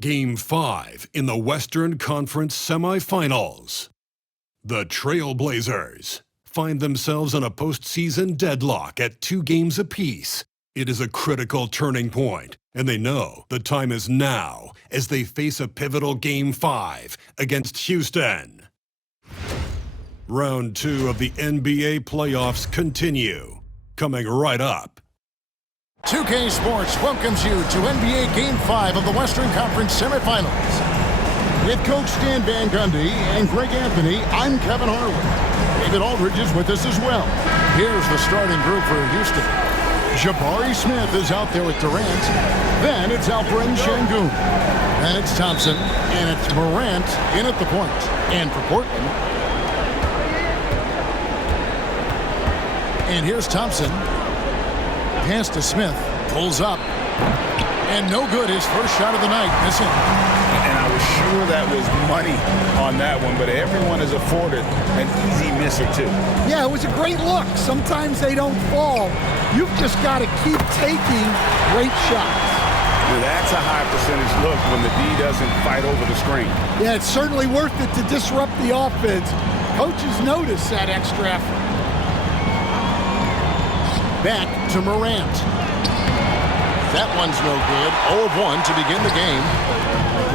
Game 5 in the Western Conference semifinals. The Trailblazers find themselves in a postseason deadlock at 2 games apiece. It is a critical turning point, and they know the time is now as they face a pivotal Game 5 against Houston. Round 2 of the NBA playoffs continue, coming right up. 2K Sports welcomes you to NBA Game 5 of the Western Conference semifinals. With Coach Stan Van Gundy and Greg Anthony, I'm Kevin Harlan. David Aldridge is with us as well. Here's the starting group for Houston. Jabari Smith is out there with Durant. Then it's Alperen Sengun. Then it's Thompson. And it's Morant in at the point. And for Portland. And here's Thompson. Pass to Smith. Pulls up. And no good. His first shot of the night. Missing. And I was sure that was money on that one, but everyone is afforded an easy misser too. Yeah, it was a great look. Sometimes they don't fall. You've just got to keep taking great shots. Well, that's a high percentage look when the D doesn't fight over the screen. Yeah, it's certainly worth it to disrupt the offense. Coaches notice that extra effort. Back to Morant. That one's no good. 0 of 1 to begin the game.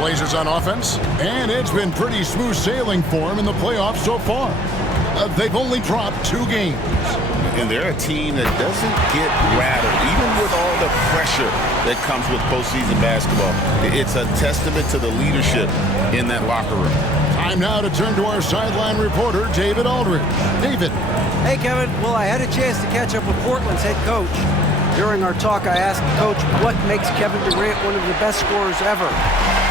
Blazers on offense, and it's been pretty smooth sailing for them in the playoffs so far. They've only dropped 2 games. And they're a team that doesn't get rattled, even with all the pressure that comes with postseason basketball. It's a testament to the leadership in that locker room. Time now to turn to our sideline reporter, David Aldridge. David. Hey, Kevin. Well, I had a chance to catch up with Portland's head coach. During our talk, I asked the coach what makes Kevin Durant one of the best scorers ever.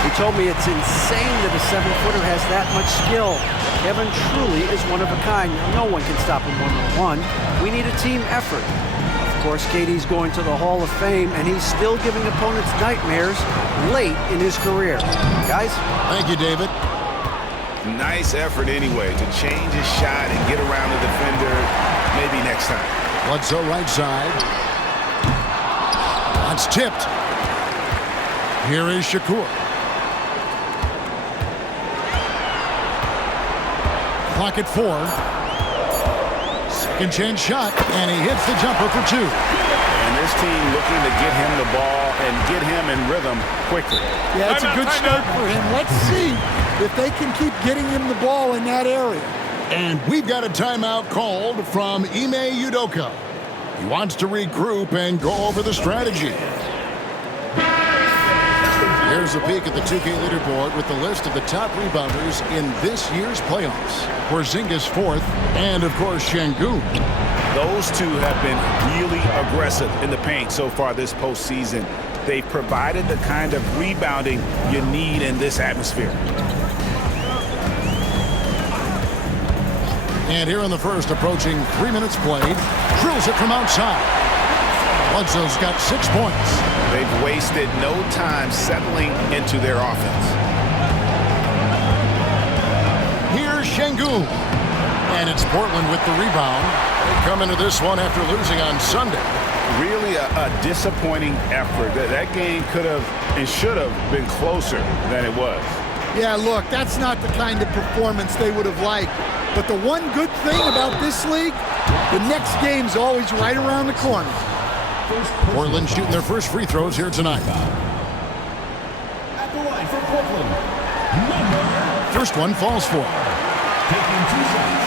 He told me it's insane that a 7-footer has that much skill. Kevin truly is one of a kind. No one can stop him one-on-one. We need a team effort. Of course, KD's going to the Hall of Fame, and he's still giving opponents nightmares late in his career. Guys? Thank you, David. Nice effort anyway to change his shot and get around the defender maybe next time. Bledsoe right side. That's tipped. Here is Shakur. Clock at 4. Second chance shot, and he hits the jumper for 2. And this team looking to get him the ball and get him in rhythm quickly. Yeah, it's a good start for him. Let's see if they can keep getting him the ball in that area. And we've got a timeout called from Ime Udoka. He wants to regroup and go over the strategy. Here's a peek at the 2K leaderboard with the list of the top rebounders in this year's playoffs. Porzingis 4th, and of course Sengun. Those two have been really aggressive in the paint so far this postseason. They've provided the kind of rebounding you need in this atmosphere. And here in the first, approaching 3 minutes played, drills it from outside. Bledsoe's got 6 points. They've wasted no time settling into their offense. Here's Sengun. And it's Portland with the rebound. They come into this one after losing on Sunday. Really a disappointing effort. That game could have and should have been closer than it was. Yeah, look, that's not the kind of performance they would have liked. But the one good thing about this league, the next game's always right around the corner. Portland shooting their first free throws here tonight. At the line for Portland, number. First one falls for. Taking 2 shots.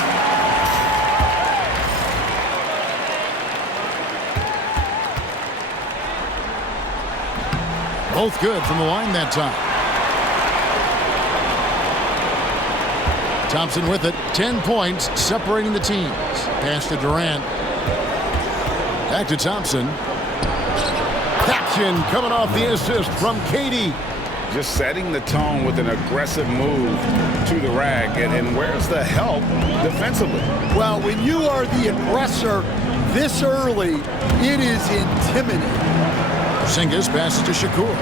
Both good from the line that time. Thompson with it. 10 points separating the teams. Pass to Durant. Back to Thompson. Action coming off the assist from KD. Just setting the tone with an aggressive move to the rack. And where's the help defensively? Well, when you are the aggressor this early, it is intimidating. Porzingis passes to Shakur.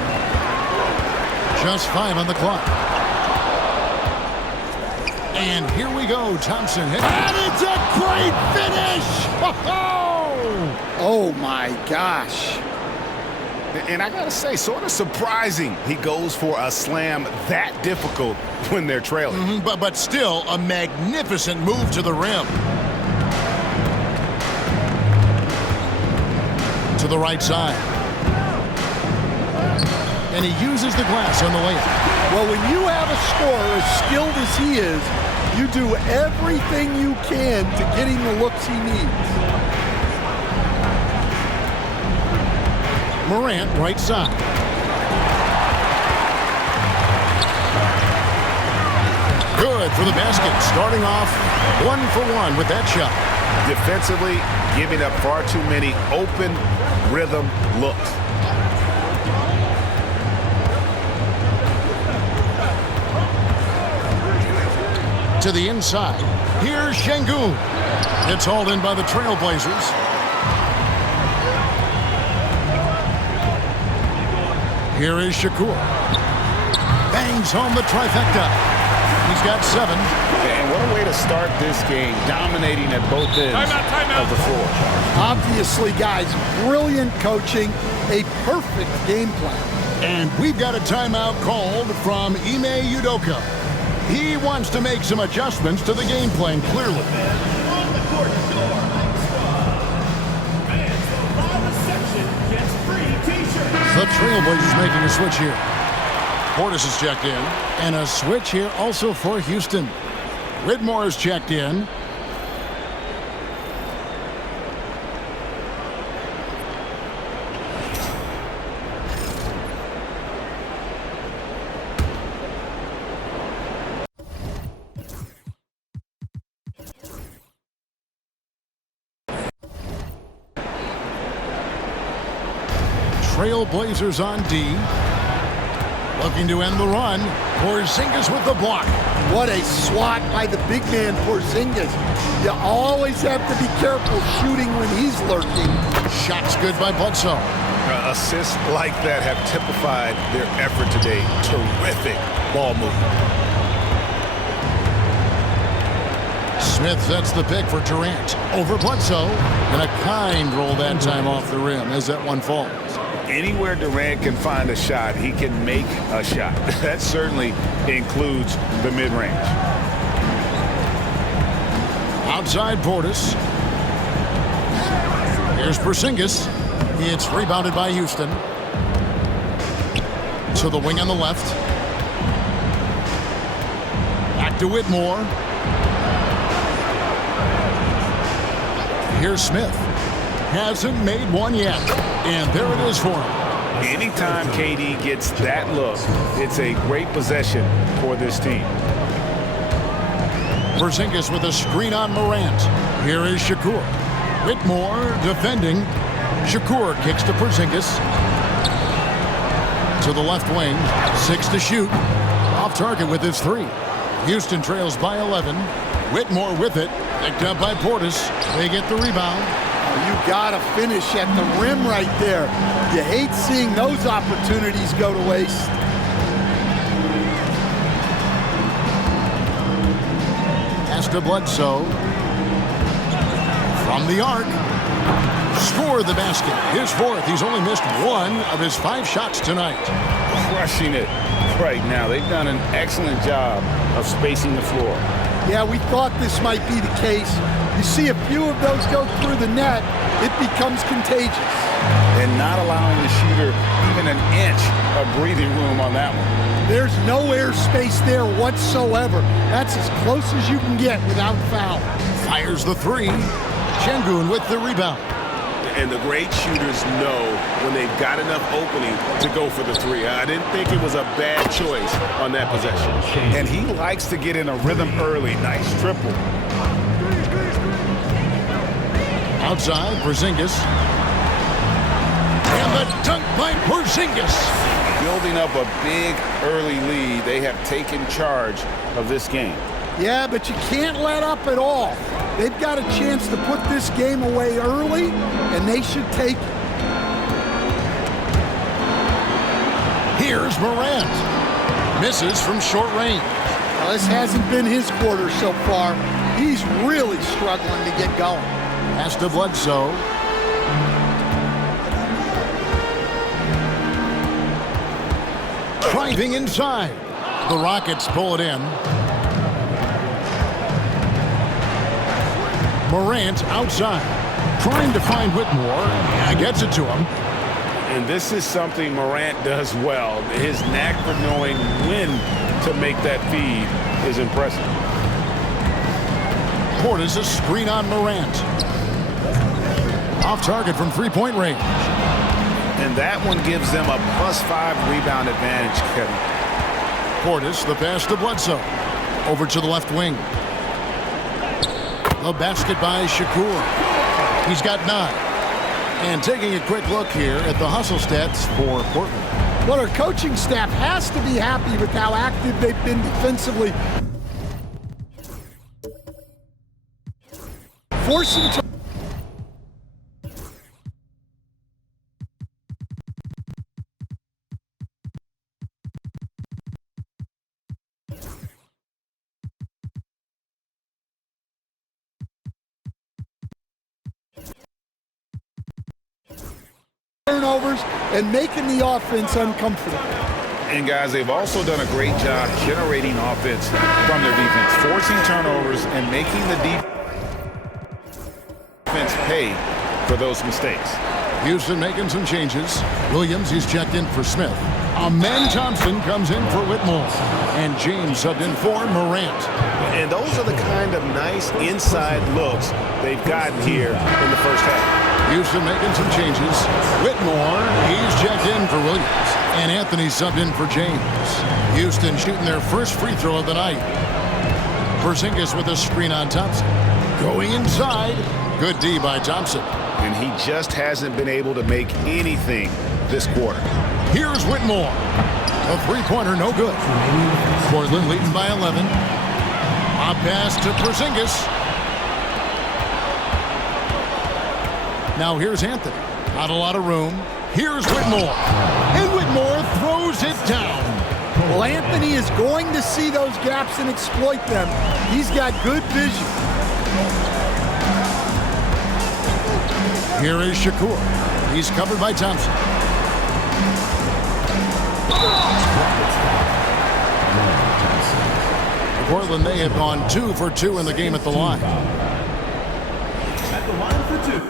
Just 5 on the clock. And here we go, Thompson. And it's a great finish! Oh my gosh. And I gotta say, sort of surprising he goes for a slam that difficult when they're trailing. But still, a magnificent move to the rim. To the right side. And he uses the glass on the layup. Well, when you have a scorer as skilled as he is, you do everything you can to get him the looks he needs. Morant, right side. Good for the basket. Starting off 1 for 1 with that shot. Defensively, giving up far too many open rhythm looks. To the inside. Here's Şengün. It's hauled in by the Trailblazers. Here is Shakur. Bangs home the trifecta. He's got 7. And what a way to start this game, dominating at both ends of the floor. Obviously, guys, brilliant coaching, a perfect game plan. And we've got a timeout called from Ime Udoka. He wants to make some adjustments to the game plan, clearly. On the court score. Fans from live reception gets free t-shirts. The Trailblazers making a switch here. Portis is checked in. And a switch here also for Houston. Whitmore is checked in. Trailblazers on D. Looking to end the run. Porzingis with the block. What a swat by the big man Porzingis. You always have to be careful shooting when he's lurking. Shots good by Bledsoe. Assists like that have typified their effort today. Terrific ball movement. Smith sets the pick for Durant. Over Bledsoe. And a kind roll that time off the rim as that one falls. Anywhere Durant can find a shot, he can make a shot. That certainly includes the mid-range. Outside Portis. Here's Porzingis. It's rebounded by Houston. To the wing on the left. Back to Whitmore. Here's Smith. Hasn't made one yet. And there it is for him. Anytime KD gets that look, it's a great possession for this team. Porzingis with a screen on Morant. Here is Shakur. Whitmore defending. Shakur kicks to Porzingis. To the left wing. 6 to shoot. Off target with his 3. Houston trails by 11. Whitmore with it. Picked up by Portis. They get the rebound. You gotta finish at the rim right there. You hate seeing those opportunities go to waste. Pass to Bledsoe. From the arc. Score the basket. His 4th. He's only missed 1 of his 5 shots tonight. Crushing it right now. They've done an excellent job of spacing the floor. Yeah, we thought this might be the case. You see a few of those go through the net, it becomes contagious. And not allowing the shooter even an inch of breathing room on that one. There's no airspace there whatsoever. That's as close as you can get without foul. Fires the 3. Şengün with the rebound. And the great shooters know when they've got enough opening to go for the 3. I didn't think it was a bad choice on that possession. And he likes to get in a rhythm early. Nice triple. Outside, Porzingis. And the dunk by Porzingis. Building up a big early lead. They have taken charge of this game. Yeah, but you can't let up at all. They've got a chance to put this game away early, and they should take it. Here's Morant. Misses from short range. Now, this hasn't been his quarter so far. He's really struggling to get going. Pass to Bledsoe. Driving inside. The Rockets pull it in. Morant outside. Trying to find Whitmore. Gets it to him. And this is something Morant does well. His knack for knowing when to make that feed is impressive. Portis a screen on Morant. Off target from three-point range. And that one gives them a +5 rebound advantage, Kevin. Portis, the pass to Bledsoe. Over to the left wing. The basket by Shakur. He's got 9. And taking a quick look here at the hustle stats for Portland. Well, our coaching staff has to be happy with how active they've been defensively. Forcing turnovers and making the offense uncomfortable. And guys, they've also done a great job generating offense from their defense, forcing turnovers and making the defense pay for those mistakes. Houston making some changes. Williams, he's checked in for Smith. Amen Thompson comes in for Whitmore. And James subbed in for Morant. And those are the kind of nice inside looks they've gotten here in the first half. Houston making some changes. Whitmore, he's checked in for Williams. And Anthony subbed in for James. Houston shooting their first free throw of the night. Porzingis with a screen on Thompson. Going inside. Good D by Thompson. And he just hasn't been able to make anything this quarter. Here's Whitmore. A three-pointer, no good. Portland leading by 11. A pass to Porzingis. Now here's Anthony. Not a lot of room. Here's Whitmore. And Whitmore throws it down. Well, Anthony is going to see those gaps and exploit them. He's got good vision. Here is Shakur. He's covered by Thompson. Portland, they have gone 2 for 2 in the game at the line. At the line for 2.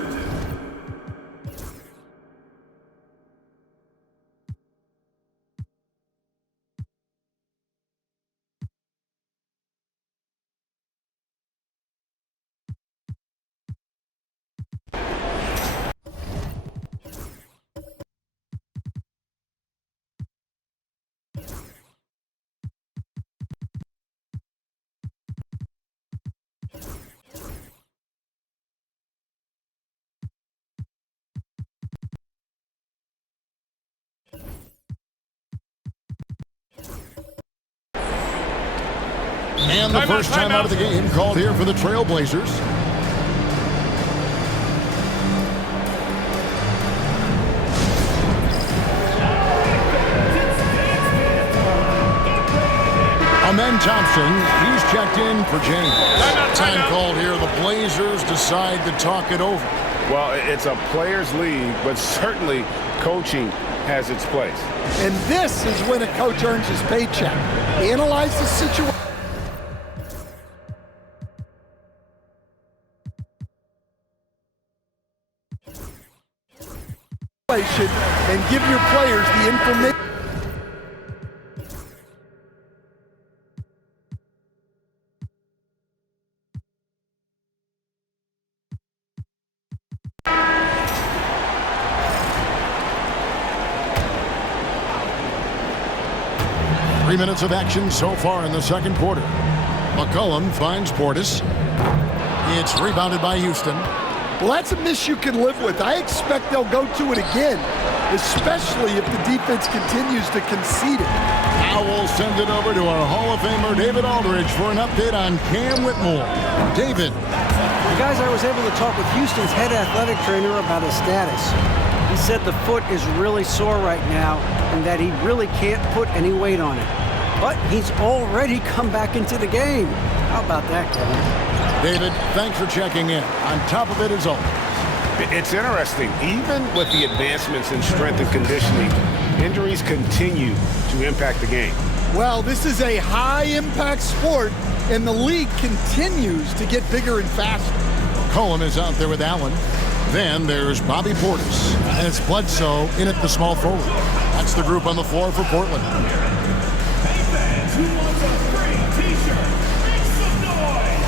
And the first time out of the game called here for the Trailblazers. Amen Thompson, he's checked in for James. Time called here. The Blazers decide to talk it over. Well, it's a players' league, but certainly coaching has its place. And this is when a coach earns his paycheck. Analyze the situation. And give your players the information. Three minutes of action so far in the second quarter. McCollum finds Portis. It's rebounded by Houston. Well, that's a miss you can live with. I expect they'll go to it again, especially if the defense continues to concede it. Now we'll send it over to our Hall of Famer, David Aldridge, for an update on Cam Whitmore. David. Guys, I was able to talk with Houston's head athletic trainer about his status. He said the foot is really sore right now and that he really can't put any weight on it. But he's already come back into the game. How about that, Kevin? David, thanks for checking in. On top of it as always. It's interesting. Even with the advancements in strength and conditioning, Injuries continue to impact the game. Well, this is a high-impact sport, and the league continues to get bigger and faster. Cohen is out there with Allen. Then there's Bobby Portis. And it's Bledsoe in at the small forward. That's the group on the floor for Portland. Hey fans, who wants a free t-shirt? Make some noise!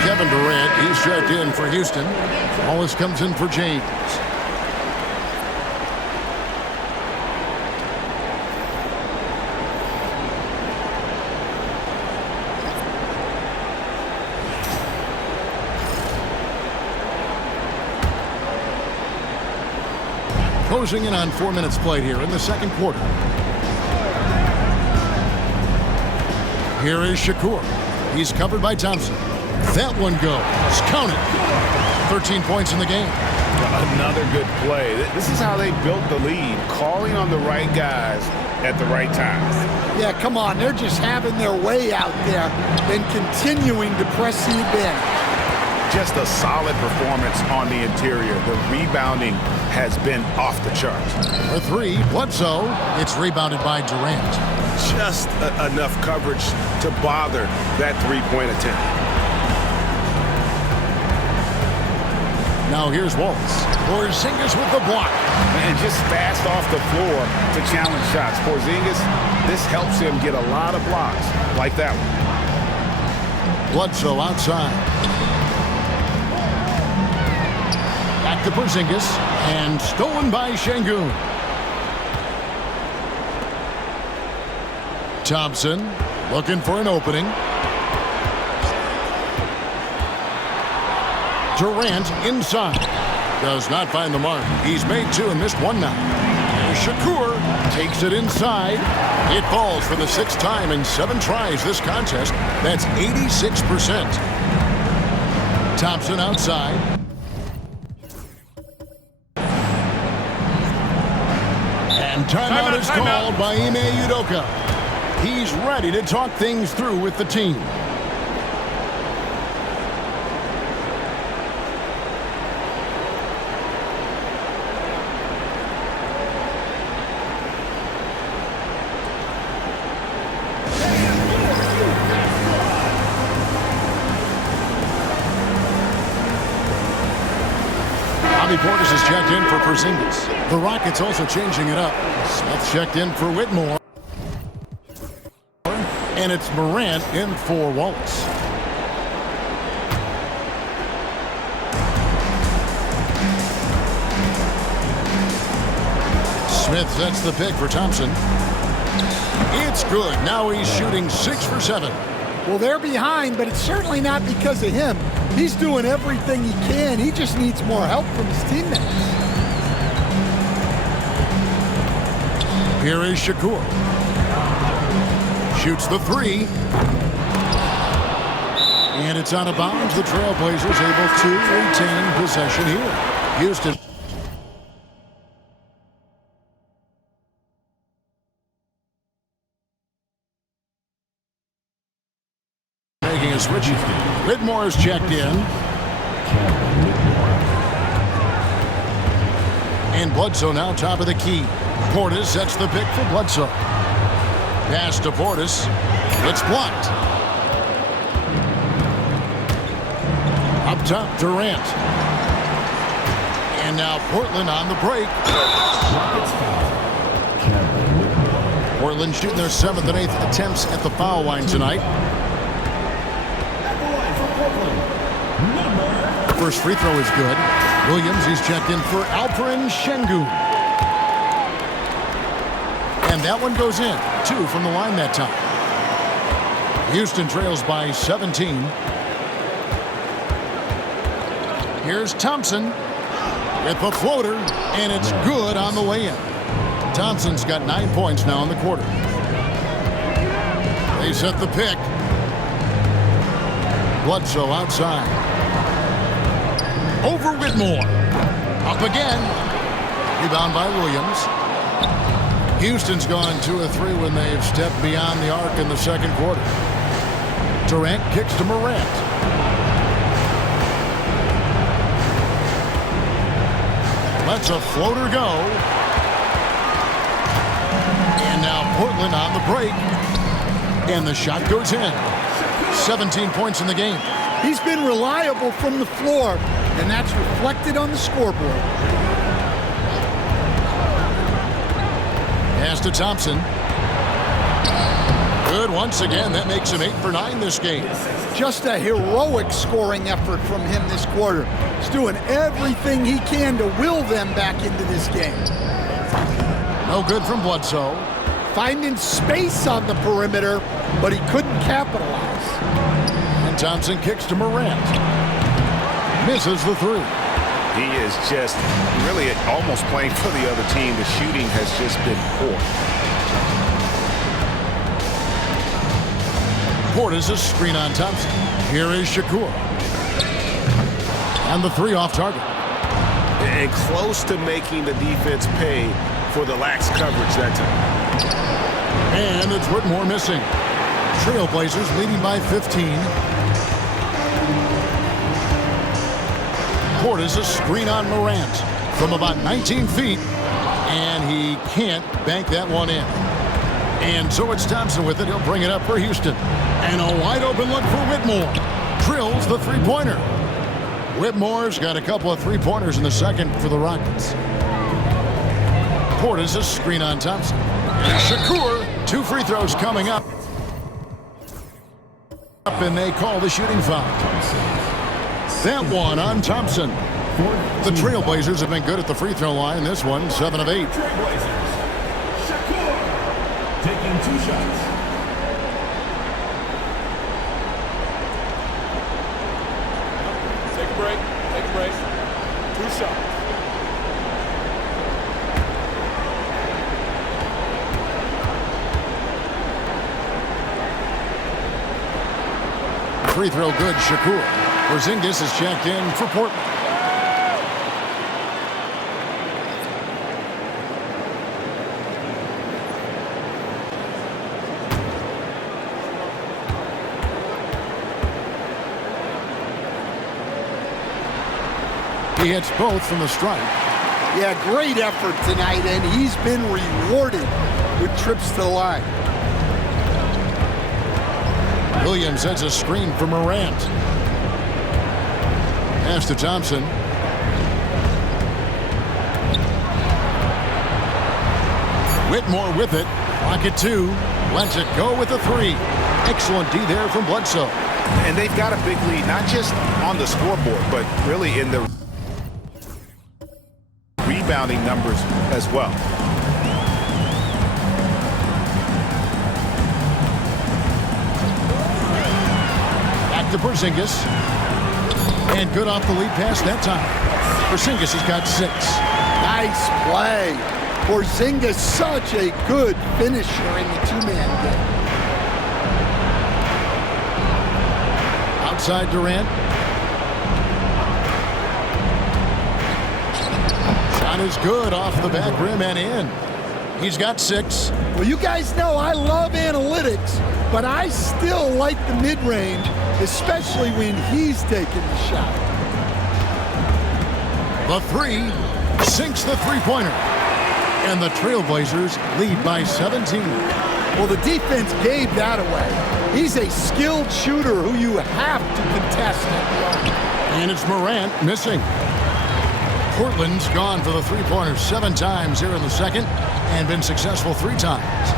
Kevin Durant, he's checked in for Houston. Wallace comes in for James. Closing in on 4 minutes played here in the second quarter. Here is Shakur. He's covered by Thompson. That one goes. Count it. 13 points in the game. Another good play. This is how they built the lead, calling on the right guys at the right times. Yeah, come on. They're just having their way out there and continuing to press the advantage. Just a solid performance on the interior. The rebounding has been off the charts. For three, Bledsoe. It's rebounded by Durant. Just enough coverage to bother that three-point attempt. Now here's Wallace. Porzingis with the block. And just fast off the floor to challenge shots. Porzingis, this helps him get a lot of blocks like that one. Bledsoe outside. Back to Porzingis. And stolen by Şengün. Thompson looking for an opening. Durant inside. Does not find the mark. He's made two and missed one now. Shakur takes it inside. It falls for the sixth time in 7 tries this contest. That's 86%. Thompson outside. And timeout is called by Ime Udoka. He's ready to talk things through with the team. Bobby Portis is checked in for Porzingis. The Rockets also changing it up. Smith checked in for Whitmore. And it's Morant in for Wallace. Smith sets the pick for Thompson. It's good. Now he's shooting 6 for 7. Well, they're behind, but it's certainly not because of him. He's doing everything he can. He just needs more help from his teammates. Here is Shakur. Shoots the three. And it's out of bounds. The Trailblazers able to retain possession here. Houston. Making a switch. Whitmore is checked in. And Bledsoe now top of the key. Portis sets the pick for Bledsoe. Pass to Portis. It's blocked. Up top, Durant. And now Portland on the break. Portland shooting their 7th and 8th attempts at the foul line tonight. First free throw is good. Williams, he's checked in for Alperen Şengün. And that one goes in. 2 from the line that time. Houston trails by 17. Here's Thompson with the floater, and it's good on the way in. Thompson's got 9 points now in the quarter. They set the pick. Bledsoe outside. Over Whitmore. Up again. Rebound by Williams. Houston's gone 2 of 3 when they've stepped beyond the arc in the second quarter. Durant kicks to Morant. Lets a floater go. And now Portland on the break. And the shot goes in. 17 points in the game. He's been reliable from the floor, and that's reflected on the scoreboard. Pass to Thompson. Good once again. That makes him 8 for 9 this game. Just a heroic scoring effort from him this quarter. He's doing everything he can to will them back into this game. No good from Bledsoe. Finding space on the perimeter, but he couldn't capitalize. And Thompson kicks to Morant. Misses the 3. He is just really almost playing for the other team. The shooting has just been poor. Portis a screen on Thompson. Here is Shakur. And the 3 off target. And close to making the defense pay for the lax coverage that time. And it's Whitmore missing. Trailblazers leading by 15. Portis a screen on Morant from about 19 feet. And he can't bank that one in. And so it's Thompson with it. He'll bring it up for Houston. And a wide open look for Whitmore. Drills the 3-pointer. Whitmore's got a couple of 3-pointers in the second for the Rockets. Portis a screen on Thompson. Shakur, 2 free throws coming up. And they call the shooting foul. That one on Thompson. The Trailblazers have been good at the free throw line. This one, 7 of 8. Trailblazers. Shakur taking 2 shots. Take a break. Take a break. 2 shots. Free throw good, Shakur. Porzingis is checked in for Portland. He hits both from the strike. Yeah, great effort tonight, and he's been rewarded with trips to the line. Williams sets a screen for Morant. Pass to Thompson. Whitmore with it. Pocket 2. Lets it go with a 3. Excellent D there from Bledsoe. And they've got a big lead, not just on the scoreboard, but really in the rebounding numbers as well. Back to Porzingis. And good off the lead pass that time. Porzingis has got 6. Nice play. Porzingis, such a good finisher in the 2-man game. Outside Durant. Shot is good off the back rim and in. He's got 6. Well, you guys know I love analytics, but I still like the mid-range, especially when he's taking the shot. The 3 sinks the 3-pointer. And the Trailblazers lead by 17. Well, the defense gave that away. He's a skilled shooter who you have to contest at the arc. And it's Morant missing. Portland's gone for the 3-pointer 7 times here in the second and been successful 3 times.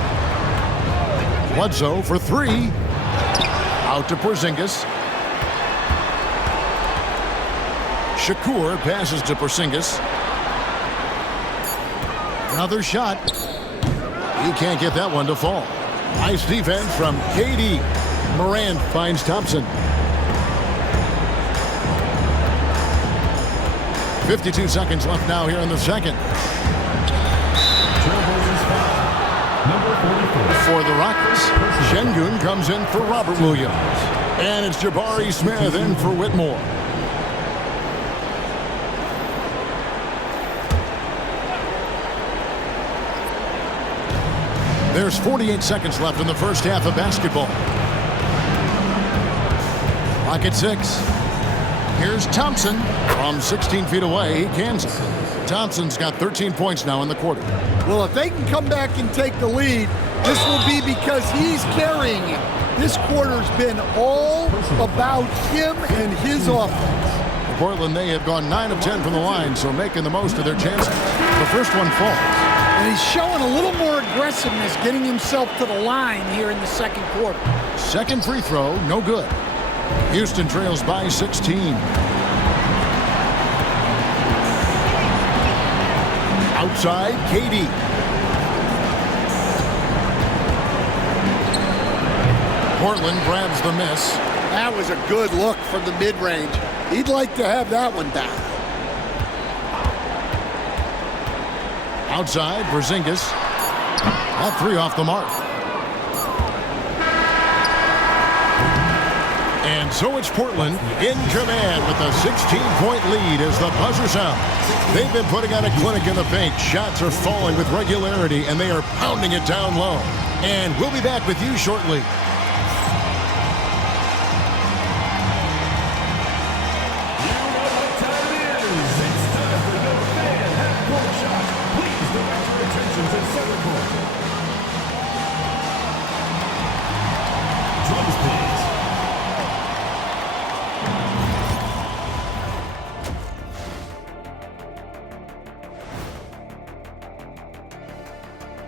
Bledsoe for 3. Out to Porzingis. Shakur passes to Porzingis. Another shot. He can't get that one to fall. Nice defense from KD. Morant finds Thompson. 52 seconds left now here in the second. For the Rockets, Şengün comes in for Robert Williams. And it's Jabari Smith in for Whitmore. There's 48 seconds left in the first half of basketball. Rocket 6. Here's Thompson from 16 feet away. He cans it. Thompson's got 13 points now in the quarter. Well, if they can come back and take the lead, this will be because he's carrying it. This quarter's been all about him and his offense. For Portland, they have gone 9 of 10 from the line, so making the most of their chances. The first one falls. And he's showing a little more aggressiveness, getting himself to the line here in the second quarter. Second free throw, no good. Houston trails by 16. Outside, KD. Portland grabs the miss. That was a good look from the mid-range. He'd like to have that one back. Outside, Porzingis. That three off the mark. And so it's Portland in command with a 16-point lead as the buzzer sounds. They've been putting on a clinic in the paint. Shots are falling with regularity, and they are pounding it down low. And we'll be back with you shortly.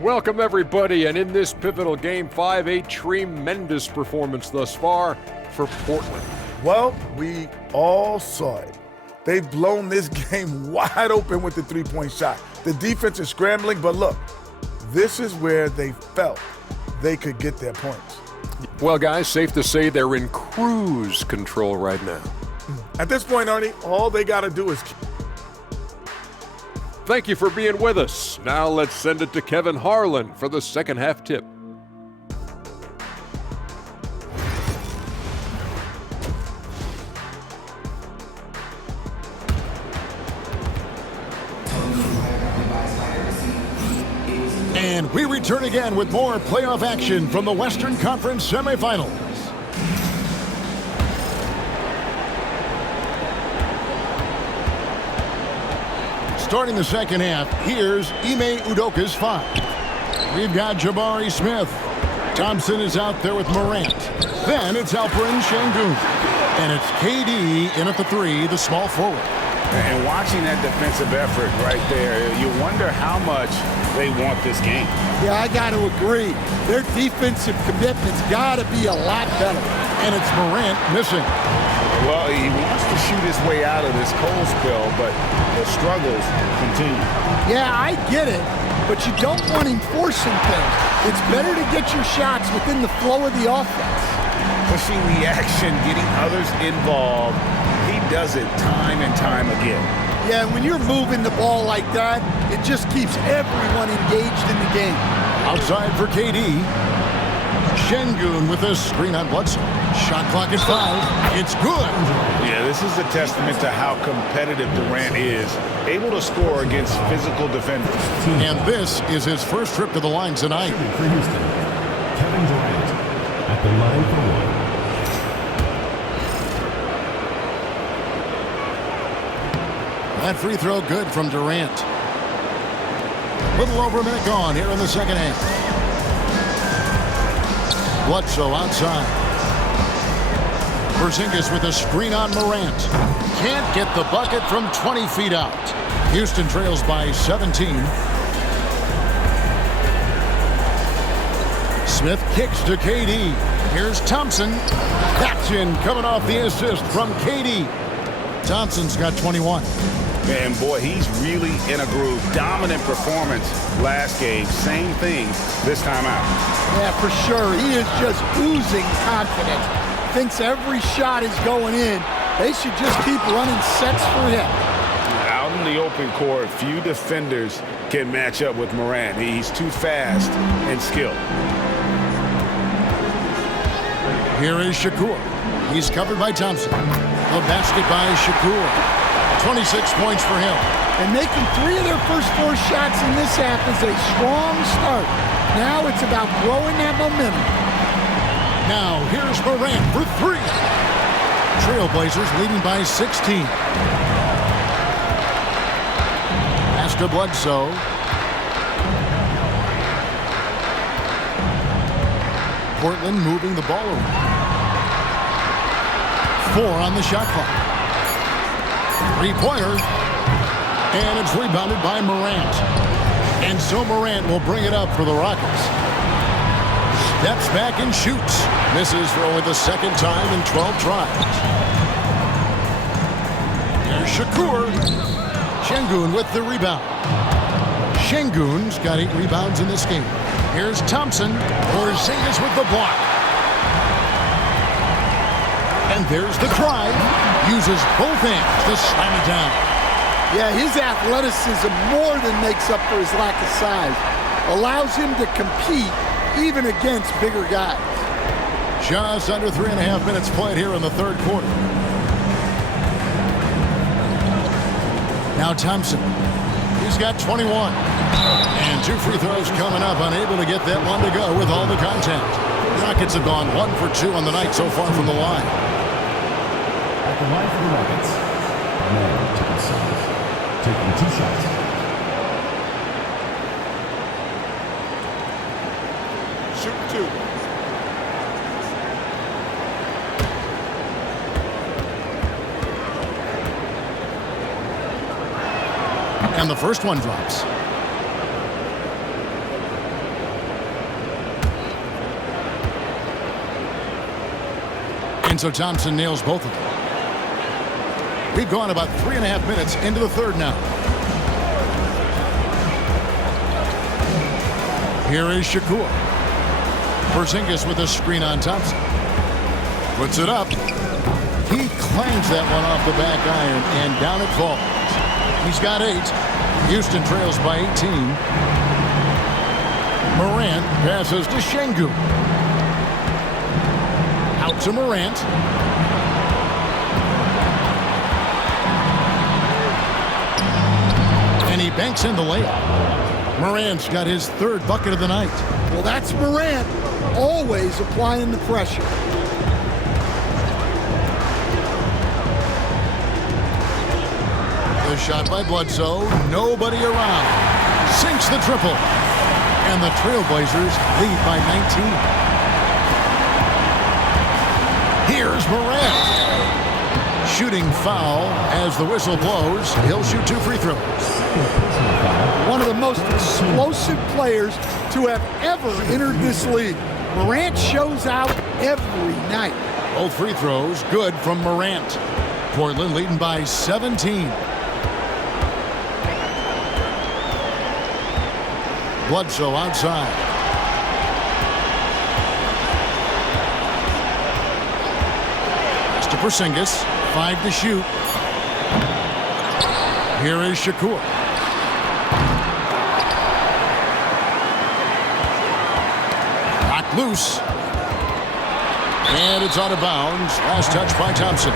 Welcome, everybody, and in this pivotal Game 5, a tremendous performance thus far for Portland. Well, we all saw it. They've blown this game wide open with the three-point shot. The defense is scrambling, but look, this is where they felt they could get their points. Well, guys, safe to say they're in cruise control right now. At this point, Arnie, all they got to do is... Thank you for being with us. Now let's send it to Kevin Harlan for the second half tip. And we return again with more playoff action from the Western Conference semifinals. Starting the second half, here's Ime Udoka's five. We've got Jabari Smith. Thompson is out there with Morant. Then it's Alperen Şengün. And it's KD in at the three, the small forward. And watching that defensive effort right there, you wonder how much they want this game. Yeah, I got to agree. Their defensive commitment's got to be a lot better. And it's Morant missing. Well, he wants to shoot his way out of this cold spell, but the struggles continue. Yeah, I get it, but you don't want him forcing things. It's better to get your shots within the flow of the offense. Pushing the action, getting others involved, he does it time and time again. Yeah, when you're moving the ball like that, it just keeps everyone engaged in the game. Outside for KD. Şengün with a screen on Bledsoe. Shot clock at 5. It's good. Yeah, this is a testament to how competitive Durant is, able to score against physical defenders. And this is his first trip to the line tonight. For Houston, Kevin Durant at the line for one. That free throw good from Durant. Little over a minute gone here in the second half. Bledsoe outside. Porzingis with a screen on Morant. Can't get the bucket from 20 feet out. Houston trails by 17. Smith kicks to KD. Here's Thompson. That's in, coming off the assist from KD. Thompson's got 21. And boy, he's really in a groove. Dominant performance last game. Same thing this time out. Yeah, for sure. He is just oozing confidence. Thinks every shot is going in. They should just keep running sets for him. Out in on the open court, few defenders can match up with Morant. He's too fast and skilled. Here is Shakur. He's covered by Thompson. The basket by Shakur. 26 points for him. And making 3 of their first 4 shots in this half is a strong start. Now it's about growing that momentum. Now here's Morant for 3. Trailblazers leading by 16. Pass to Bledsoe. Portland moving the ball around. 4 on the shot clock. 3-pointer. And it's rebounded by Morant. And so Morant will bring it up for the Rockets. Steps back and shoots. Misses for only the second time in 12 tries. There's Shakur. Şengün with the rebound. Şengün's got 8 rebounds in this game. Here's Thompson. Porzingis with the block. And there's the drive. Uses both hands to slam it down. Yeah, his athleticism more than makes up for his lack of size. Allows him to compete even against bigger guys. Just under 3.5 minutes played here in the third quarter. Now Thompson. He's got 21. And 2 free throws coming up. Unable to get that one to go with all the contact. Rockets have gone 1 for 2 on the night so far from the line. At the line for the Rockets, Barnett to the side, taking 2 shots. Shoot 2. And the first one drops. And so Thompson nails both of them. We've gone about 3.5 minutes into the third now. Here is Shakur. Porzingis with a screen on Thompson. Puts it up. He claims that one off the back iron, and down it falls. He's got 8. Houston trails by 18. Morant passes to Şengün. Out to Morant. And he banks in the layup. Morant's got his 3rd bucket of the night. Well, that's Morant, always applying the pressure. The shot by Bledsoe, nobody around. Sinks the triple. And the Trailblazers lead by 19. Here's Morant. Shooting foul as the whistle blows. He'll shoot 2 free throws. One of the most explosive players to have ever entered this league. Morant shows out every night. Both free throws good from Morant. Portland leading by 17. Bledsoe outside. Pass to Porzingis. 5 to shoot. Here is Shakur. Knocked loose. And it's out of bounds. Last touch by Thompson.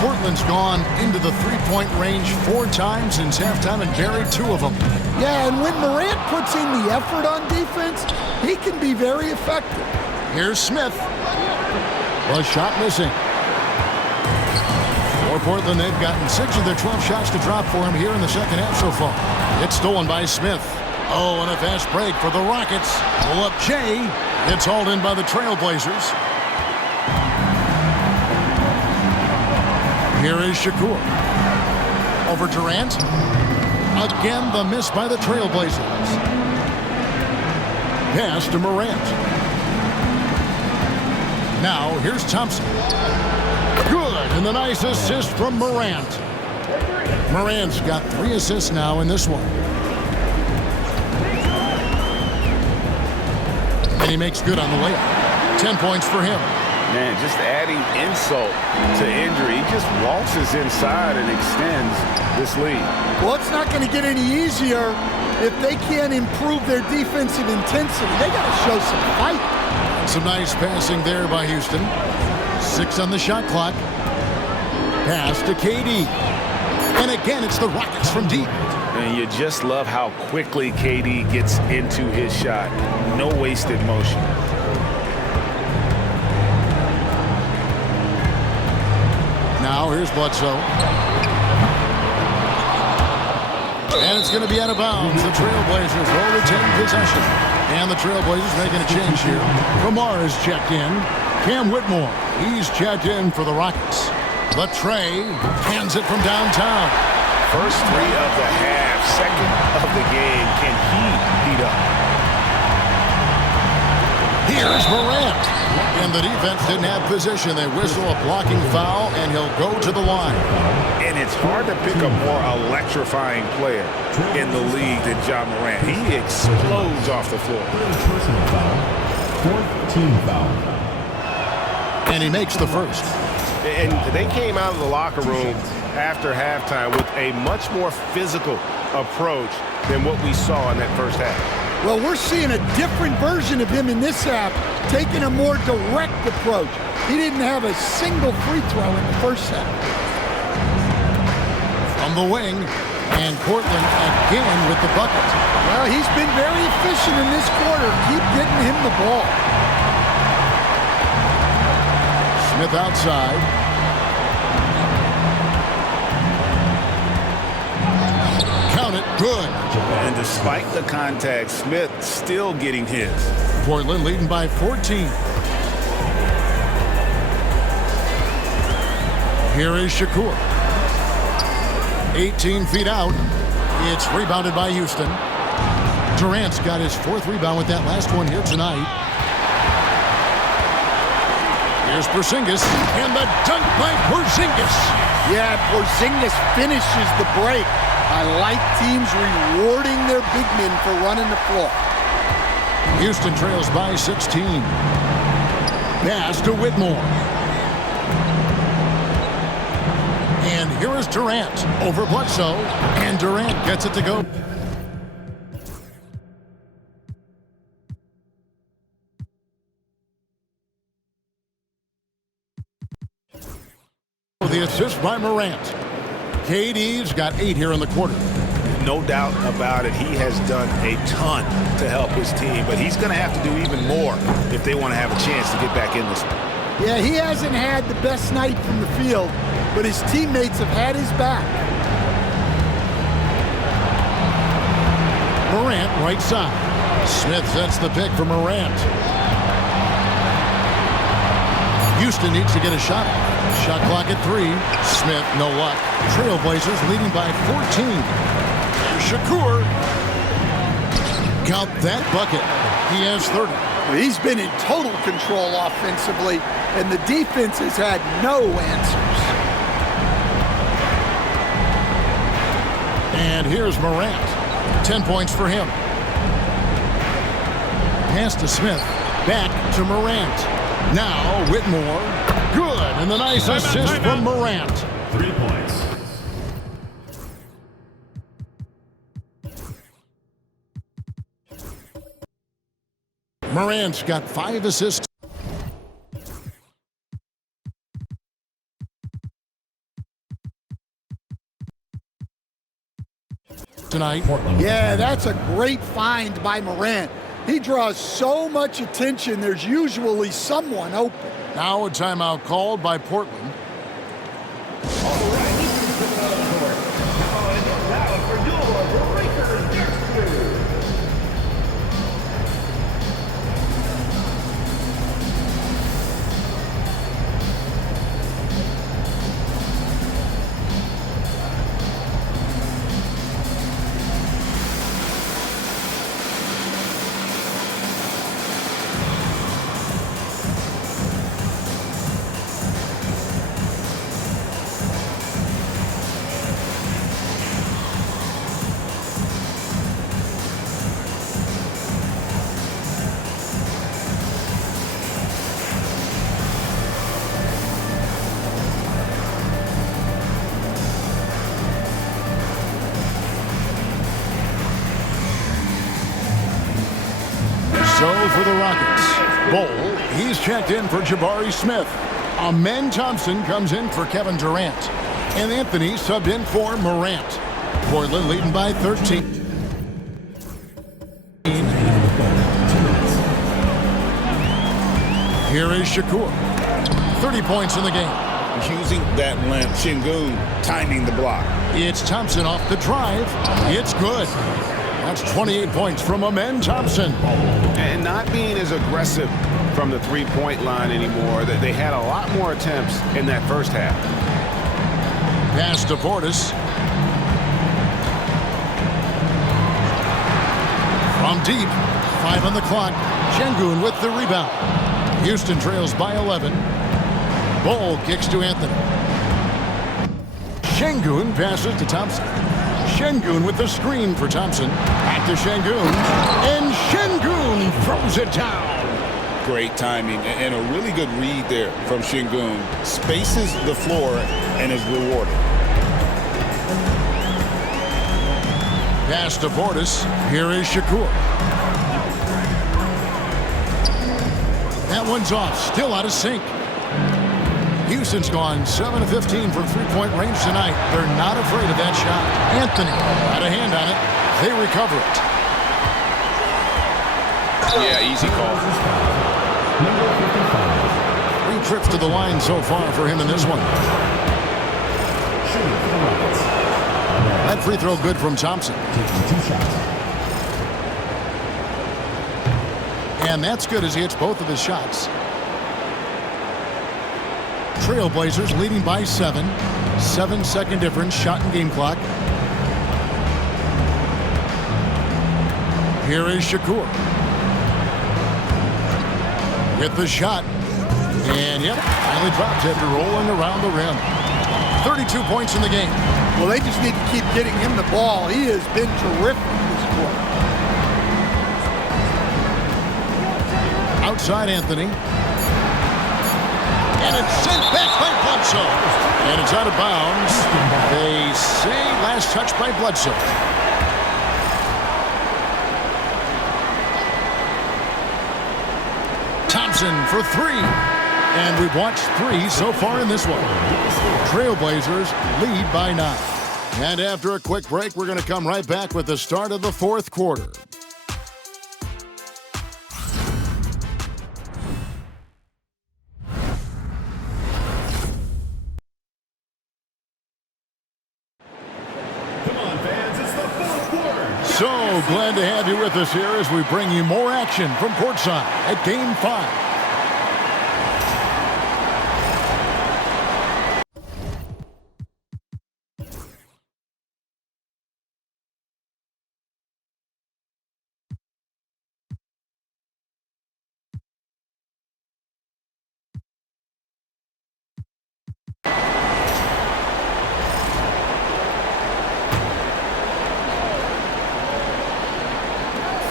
Portland's gone into the 3-point range 4 times since halftime and buried 2 of them. Yeah, and when Morant puts in the effort on defense, he can be very effective. Here's Smith. The shot missing. For Portland, they've gotten 6 of their 12 shots to drop for him here in the second half so far. It's stolen by Smith. Oh, and a fast break for the Rockets. Pull up Jay. It's hauled in by the Trailblazers. Here is Shakur. Over Durant. Again, the miss by the Trailblazers. Pass to Morant. Now, here's Thompson. Good, and the nice assist from Morant. Morant's got 3 assists now in this one. And he makes good on the layup. 10 points for him. Man, just adding insult to injury. He just waltzes inside and extends this lead. Well, it's not going to get any easier if they can't improve their defensive intensity. They got to show some fight. Some nice passing there by Houston. 6 on the shot clock. Pass to KD. And again, it's the Rockets from deep. And you just love how quickly KD gets into his shot. No wasted motion. Now here's Bledsoe. And it's going to be out of bounds. The Trailblazers will retain possession. And the Trailblazers making a change here. Kamar is checked in. Cam Whitmore, he's checked in for the Rockets. Latrey hands it from downtown. First 3 of the half, second of the game. Can he heat up? Here's Morant. And the defense didn't have position. They whistle a blocking foul, and he'll go to the line. And it's hard to pick a more electrifying player in the league than John Morant. He explodes off the floor. Personal foul. 4th team foul. And he makes the first. And they came out of the locker room after halftime with a much more physical approach than what we saw in that first half. Well, we're seeing a different version of him in this half, taking a more direct approach. He didn't have a single free throw in the first half. From the wing, and Portland again with the bucket. Well, he's been very efficient in this quarter. Keep getting him the ball. Smith outside. Count it, good. And despite the contact, Smith still getting his. Portland leading by 14. Here is Shakur. 18 feet out. It's rebounded by Houston. Durant's got his 4th rebound with that last one here tonight. Here's Porzingis, and the dunk by Porzingis. Yeah, Porzingis finishes the break. I like teams rewarding their big men for running the floor. Houston trails by 16. Pass to Whitmore. And here is Durant over Bledsoe, and Durant gets it to go. The assist by Morant. KD's got 8 here in the quarter. No doubt about it. He has done a ton to help his team, but he's going to have to do even more if they want to have a chance to get back in this one. Yeah, he hasn't had the best night from the field, but his teammates have had his back. Morant right side. Smith sets the pick for Morant. Houston needs to get a shot. Shot clock at 3. Smith, no luck. Trailblazers leading by 14. Shakur. Count that bucket. He has 30. Well, he's been in total control offensively, and the defense has had no answers. And here's Morant. 10 points for him. Pass to Smith. Back to Morant. Now Whitmore. Good. And the nice assist from Morant. 3 points. Morant's got 5 assists. Tonight. Yeah, that's a great find by Morant. He draws so much attention, there's usually someone open. Now a timeout called by Portland. Bol, he's checked in for Jabari Smith. Amen Thompson comes in for Kevin Durant. And Anthony subbed in for Morant. Portland leading by 13. Here is Shakur. 30 points in the game. Using that length, Şengün timing the block. It's Thompson off the drive. It's good. That's 28 points from Amen Thompson. And not being as aggressive from the three-point line anymore. They had a lot more attempts in that first half. Pass to Portis. From deep. 5 on the clock. Şengün with the rebound. Houston trails by 11. Bol kicks to Anthony. Şengün passes to Thompson. Şengün with the screen for Thompson. Back to Şengün. And Şengün throws it down. Great timing and a really good read there from Şengün. Spaces the floor and is rewarded. Pass to Portis. Here is Shakur. That one's off. Still out of sync. Houston's gone 7 of 15 from three-point range tonight. They're not afraid of that shot. Anthony had a hand on it. They recover it. Yeah, easy call. 3 trips to the line so far for him in this one. That free throw good from Thompson. And that's good as he hits both of his shots. Trailblazers leading by 7. 7-second difference, shot and game clock. Here is Shakur. With the shot. And yep, finally dropped after rolling around the rim. 32 points in the game. Well, they just need to keep getting him the ball. He has been terrific this quarter. Outside Anthony. And it's sent back by Bledsoe. And it's out of bounds. They say last touch by Bledsoe. Thompson for 3. And we've watched 3 so far in this one. Trailblazers lead by 9. And after a quick break, we're going to come right back with the start of the fourth quarter. So glad to have you with us here as we bring you more action from courtside at Game 5.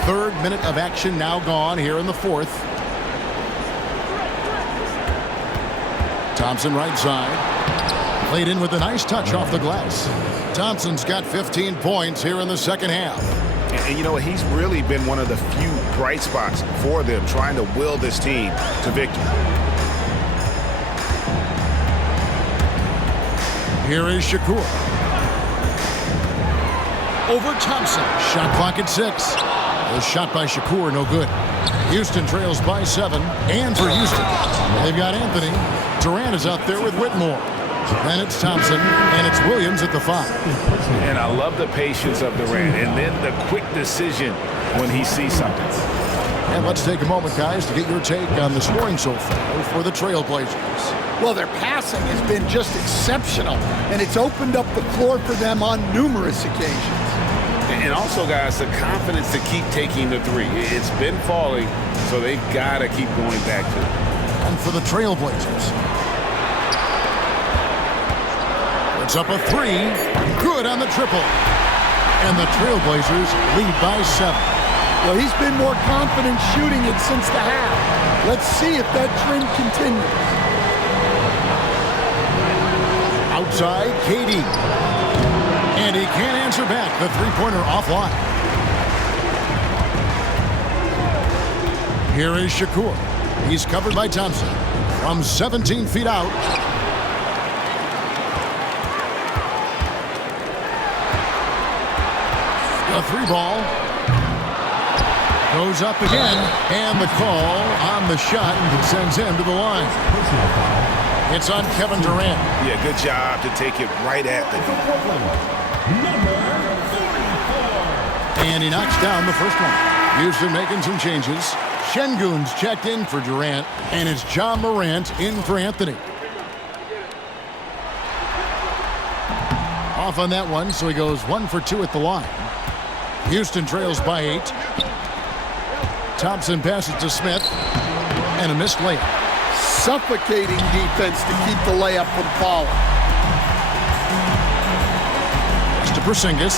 Third minute of action now gone here in the fourth. Thompson right side. Played in with a nice touch off the glass. Thompson's got 15 points here in the second half. And you know what? He's really been one of the few bright spots for them, trying to will this team to victory. Here is Shakur. Over Thompson. Shot clock at 6. The shot by Shakur, no good. Houston trails by 7. And for Houston, they've got Anthony. Durant is out there with Whitmore. Then it's Thompson, and it's Williams at the 5. And I love the patience of Durant, and then the quick decision when he sees something. And let's take a moment, guys, to get your take on the scoring so far for the Trailblazers. Well, their passing has been just exceptional, and it's opened up the floor for them on numerous occasions. And also, guys, the confidence to keep taking the 3. It's been falling, so they've got to keep going back to it. And for the Trailblazers, it's up a 3. Good on the triple. And the Trailblazers lead by 7. Well, he's been more confident shooting it since the half. Let's see if that trend continues. Outside, KD. And he can't answer back. The three-pointer offline. Here is Shakur. He's covered by Thompson from 17 feet out. A 3-ball. Goes up again, and the call on the shot sends him to the line. It's on Kevin Durant. Yeah, good job to take it right at the And he knocks down the first one. Houston making some changes. Şengün's checked in for Durant, and it's John Morant in for Anthony. Off on that one, so he goes 1 for 2 at the line. Houston trails by 8. Thompson passes to Smith, and a missed layup. Suffocating defense to keep the layup from falling. It's to Porzingis.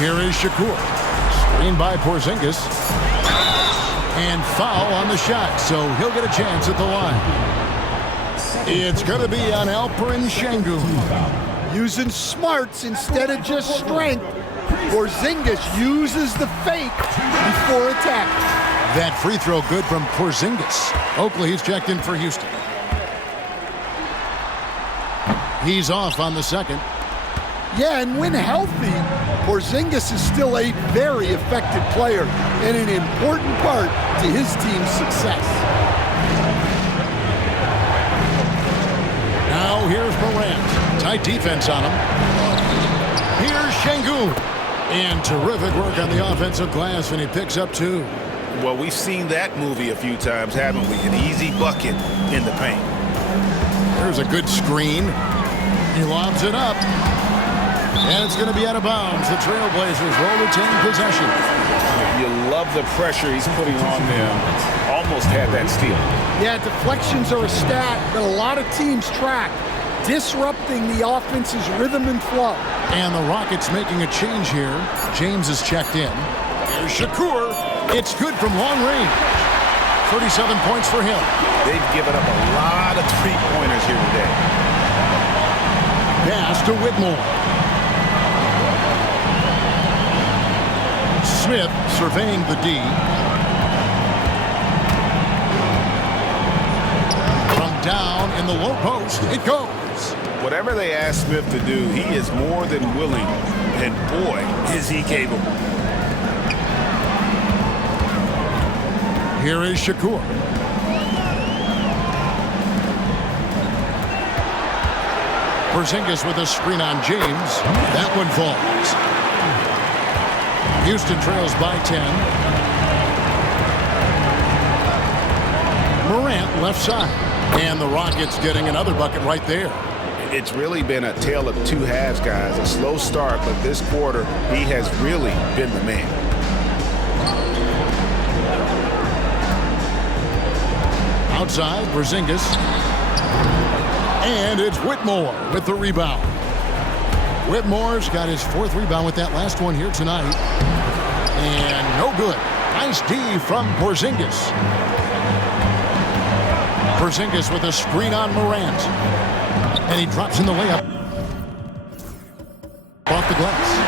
Here is Shakur. Screened by Porzingis. And foul on the shot, so he'll get a chance at the line. It's going to be on Alperen Şengün. Using smarts instead of just strength. Porzingis uses the fake before attack. That free throw good from Porzingis. Oakley, he's checked in for Houston. He's off on the second. Yeah, and when healthy, Porzingis is still a very effective player and an important part to his team's success. Now here's Morant. Tight defense on him. Here's Şengün. And terrific work on the offensive glass, and he picks up 2. Well, we've seen that movie a few times, haven't we? An easy bucket in the paint. There's a good screen. He lobs it up. And it's going to be out of bounds. The Trailblazers will retain possession. You love the pressure he's putting on them. Almost had that steal. Yeah, deflections are a stat that a lot of teams track, disrupting the offense's rhythm and flow. And the Rockets making a change here. James is checked in. Here's Shakur. It's good from long range. 37 points for him. They've given up a lot of three-pointers here today. Pass to Whitmore. Smith surveying the D. From down in the low post, it goes. Whatever they ask Smith to do, he is more than willing. And boy, is he capable. Here is Shakur. Porzingis with a screen on James. That one falls. Houston trails by 10. Morant left side. And the Rockets getting another bucket right there. It's really been a tale of two halves, guys. A slow start, but this quarter, he has really been the man. Outside, Porzingis. And it's Whitmore with the rebound. Whitmore's got his 4th rebound with that last one here tonight. And no good. Nice D from Porzingis. Porzingis with a screen on Morant. And he drops in the layup. Off the glass.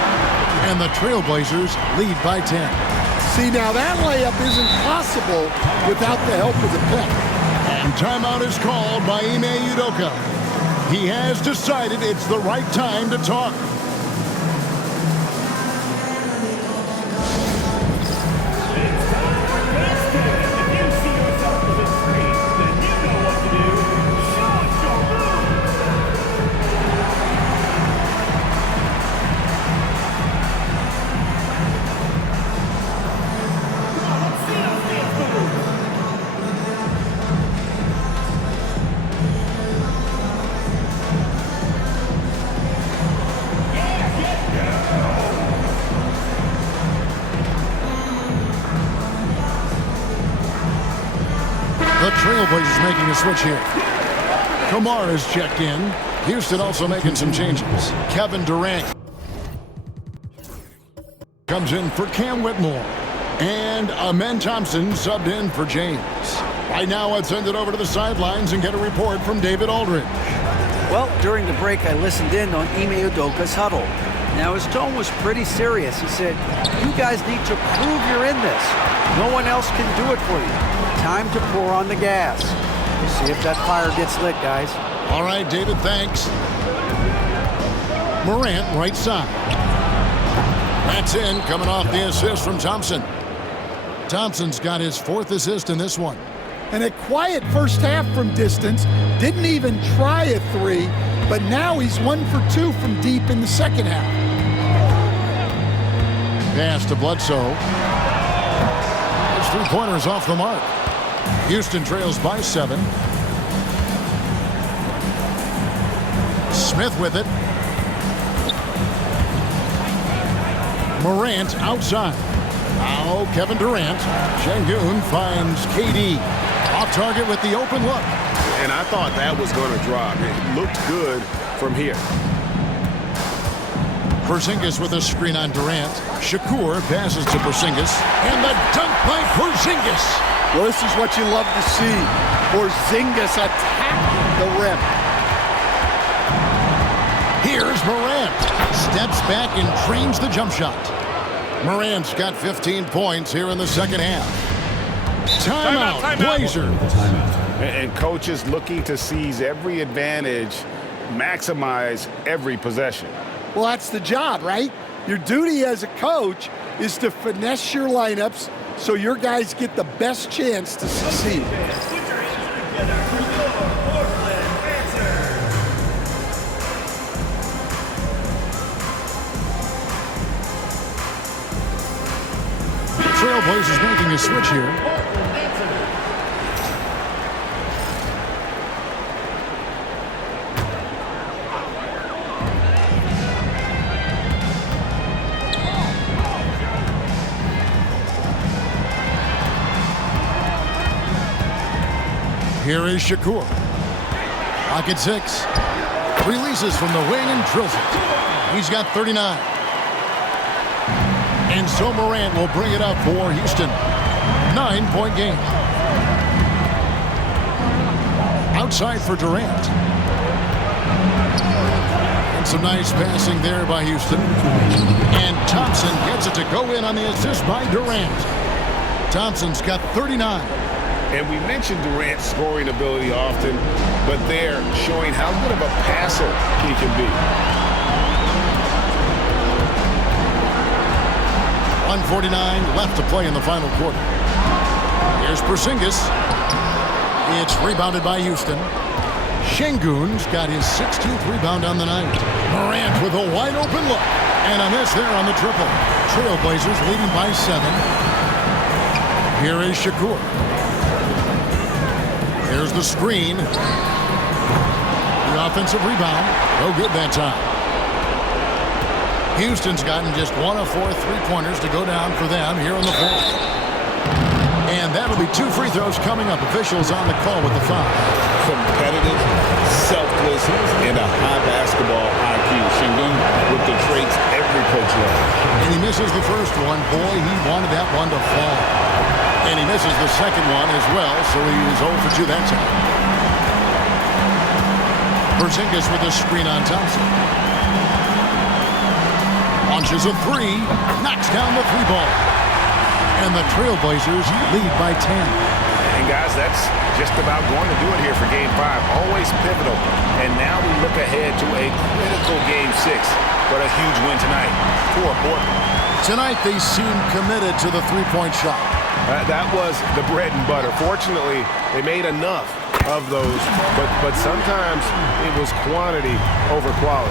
And the Trailblazers lead by 10. See, now that layup isn't possible without the help of the pick. And timeout is called by Ime Udoka. He has decided it's the right time to talk. The Trailblazers making a switch here. Kamara's checked in. Houston also making some changes. Kevin Durant comes in for Cam Whitmore. And Amen Thompson subbed in for James. Right now, let's send it over to the sidelines and get a report from David Aldridge. Well, during the break, I listened in on Ime Udoka's huddle. Now, his tone was pretty serious. He said, you guys need to prove you're in this. No one else can do it for you. Time to pour on the gas. We'll see if that fire gets lit, guys. All right, David, thanks. Morant, right side. That's in, coming off the assist from Thompson. Thompson's got his 4th assist in this one. And a quiet first half from distance. Didn't even try a 3, but now he's 1 for 2 from deep in the second half. Pass to Bledsoe. His 3-pointers off the mark. Houston trails by 7. Smith with it. Morant outside. Now Kevin Durant. Şengün finds KD. Off target with the open look. And I thought that was going to drop. It looked good from here. Porzingis with a screen on Durant. Shakur passes to Porzingis. And the dunk by Porzingis. Well, this is what you love to see. Porzingis attacking the rim. Here's Morant. Steps back and trains the jump shot. Morant's got 15 points here in the second half. Timeout, Blazers. And coaches looking to seize every advantage, maximize every possession. Well, that's the job, right? Your duty as a coach is to finesse your lineups so your guys get the best chance to succeed. Trailblazers making a switch here. Here is Shakur. Pocket 6. Releases from the wing and drills it. He's got 39. And so Morant will bring it up for Houston. 9-point game. Outside for Durant. And some nice passing there by Houston. And Thompson gets it to go in on the assist by Durant. Thompson's got 39. And we mentioned Durant's scoring ability often, but they're showing how good of a passer he can be. 1:49 left to play in the final quarter. Here's Porzingis. It's rebounded by Houston. Şengün's got his 16th rebound on the night. Morant with a wide open look. And a miss there on the triple. Trailblazers leading by 7. Here is Shakur. There's the screen. The offensive rebound. No good that time. Houston's gotten just 1 of 4 3-pointers to go down for them here in the fourth. And that'll be 2 free throws coming up. Officials on the call with the foul. Competitive, selfless, and a high basketball IQ. Şengün with the traits every coach loves. And he misses the first one. Boy, he wanted that one to fall. And he misses the second one as well, so he's 0 for 2 that time. Porzingis with a screen on Thompson. Launches a 3, knocks down the 3-ball. And the Trailblazers lead by 10. And guys, that's just about going to do it here for Game 5. Always pivotal. And now we look ahead to a critical Game 6. But a huge win tonight for Portland. Tonight they seem committed to the 3-point shot. That was the bread and butter. Fortunately, they made enough of those, but sometimes it was quantity over quality.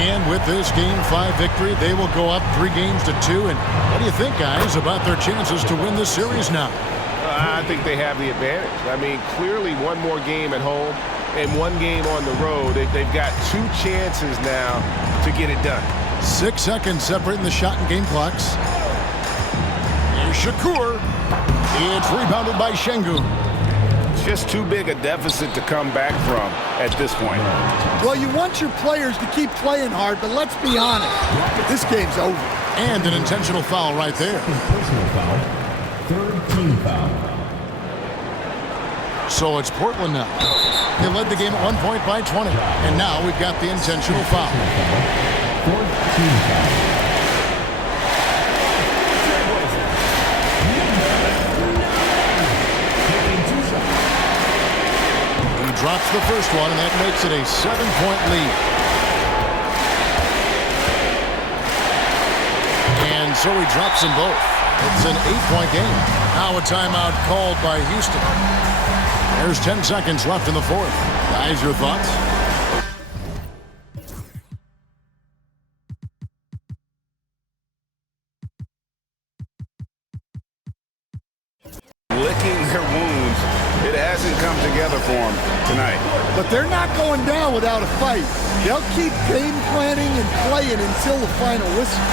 And with this Game 5 victory, they will go up 3 games to 2. And what do you think, guys, about their chances to win this series now? I think they have the advantage. I mean, clearly one more game at home and 1 game on the road. They've got 2 chances now to get it done. 6 seconds separating the shot and game clocks. Here's Shakur. It's rebounded by Şengün. Just too big a deficit to come back from at this point. Well, you want your players to keep playing hard, but let's be honest, this game's over. And an intentional foul right there. Personal foul. 3rd team foul. So it's Portland now. They led the game at 1 point by 20. And now we've got the intentional foul. Fourth team foul. Taking 2 shots. He drops the first one, and that makes it a 7-point lead. And so he drops them both. It's an 8-point game. Now a timeout called by Houston. There's 10 seconds left in the fourth. Guys, your thoughts? Licking their wounds. It hasn't come together for them tonight. But they're not going down without a fight. They'll keep game planning and playing until the final whistle.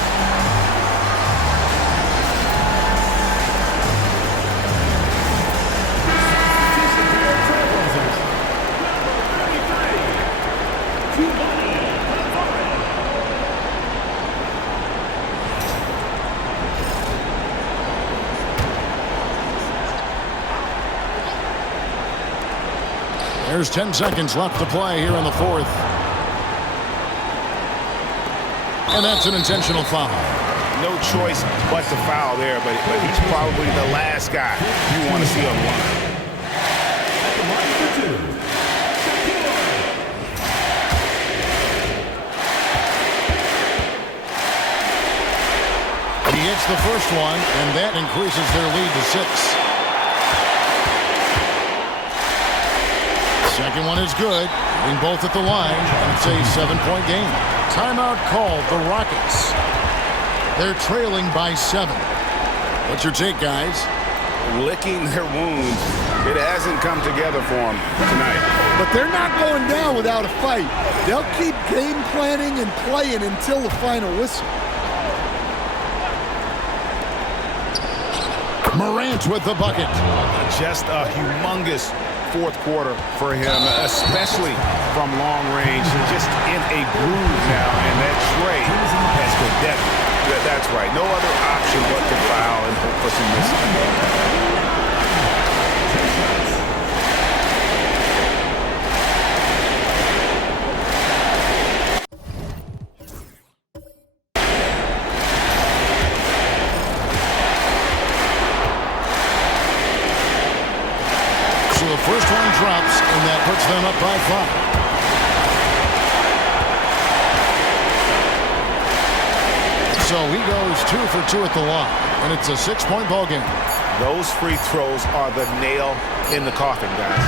There's 10 seconds left to play here in the fourth. And that's an intentional foul. No choice but to foul there, but he's probably the last guy you want to see on the line. He hits the first one, and that increases their lead to 6. Second one is good. Hitting both at the line, and it's a 7-point game. Timeout called the Rockets. They're trailing by 7. What's your take, guys? Licking their wounds. It hasn't come together for them tonight. But they're not going down without a fight. They'll keep game planning and playing until the final whistle. Morant with the bucket. Just a humongous fourth quarter for him, especially from long range. Just in a groove now, and that trade has good depth. That's right. No other option but to foul and hope for some missing. First one drops, and that puts them up by 5. So he goes 2 for 2 at the line, and it's a 6-point ball game. Those free throws are the nail in the coffin, guys.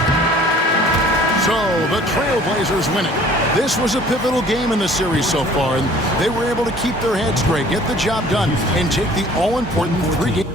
So the Trailblazers win it. This was a pivotal game in the series so far, and they were able to keep their heads straight, get the job done, and take the all-important 3-game.